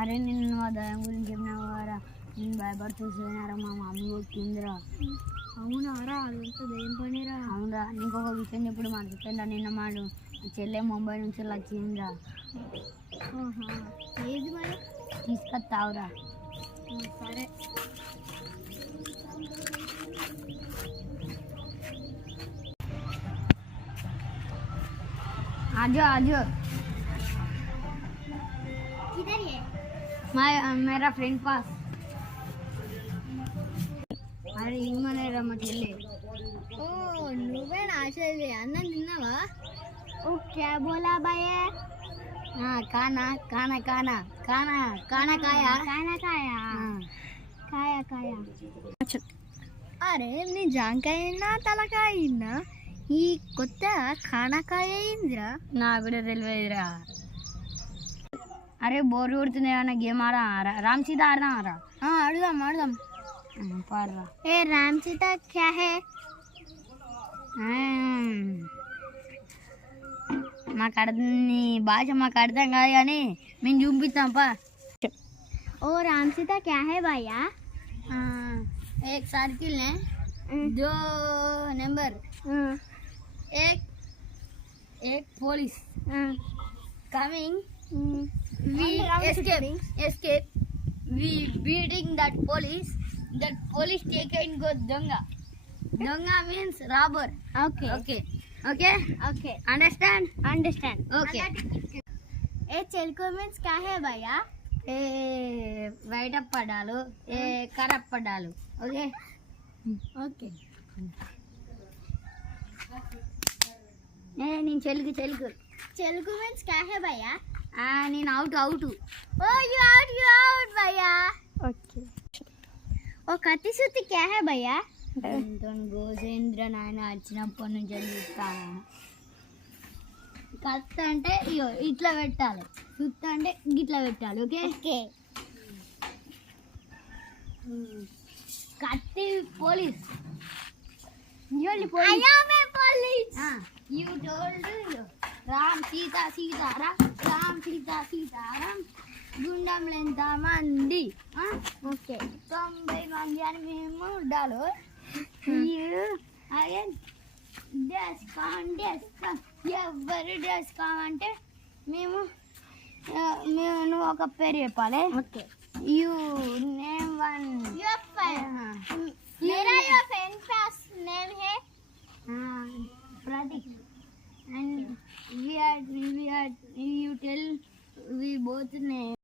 అరే నిన్ను ఆ దయం గురించి చెప్పినావారా, నేను భయపడుతూ పోయినారా, మా మమ్మీ కొట్టిందిరా. అవునారా? అదంతా దేని పనిరా? అవునరా, ఇంకొక విషయం చెప్పుడు మర్చిపోయిందా, నిన్న మాడు చెల్లె ముంబై నుంచి వచ్చిందిరా. ఏది మరి? తీసుకొస్తావురా. సరే. आजो आजो, किधर है? मेरा फ्रेंड पास. अरे इमनेरा మా చెల్లె. ఓ నువ్వేనా ఆశలే? అన్నం తిన్నావా? ఓ క్యా బోలా భయ్యా? కానా కానా కానా కానా కానా కాయా కానా కాయా? కాయా కాయా. అరే నీ జాంకాయ తలకాయ ఈ కొత్త కానకాయ అయిందిరా. నాకు కూడా తెలియదురా. అరే బోర్ కొడుతుంది, ఏమన్నా గేమ్ ఆడా? రామ్ సీత ఆడదాం. ఆడుదాం ఆడుదాం. పాడరా. ఏ రామ్ సీత క్యా హే? మాకు అర్థం, నీ భాష మాకు అర్థం కాదు కానీ మేము చూపిస్తాం పా. ओ राम सीता क्या है भैया? एक सर्किल है, दो नंबर, एक police coming, we escape, we beating that police taken go donga means robber. Okay. Understand. Okay. A चिलको means क्या है भैया? ఏ బయట పడాలు, ఏ కరప్ పడాలు. ఓకే. నేను చెలుగు चिलको मीन्स क्या है भैया? నేను అవుట్. ओ यू आउट भैया. ओके. ओ कत्ती सुत्ती क्या है भैया? గోసేంద్ర నాయన వచ్చినప్పటి నుంచి చూస్తాను. కత్త అంటే ఇట్లా పెట్టాలి, సుత్త అంటే ఇట్లా పెట్టాలి. ఓకే. కత్తి police. I am a police. You told Ram Sitaram, Ram Sitaram గుండంలో ఎంత మంది? ఓకే. 90 మంది అని మేము ఉండాలి. ఎవరు డ్రెస్ కావంటే మేము నువ్వు ఒక పేరు చెప్పాలి. ఓకే. You name one. मेरा your friend class name है Pratik, and we are you tell we both name.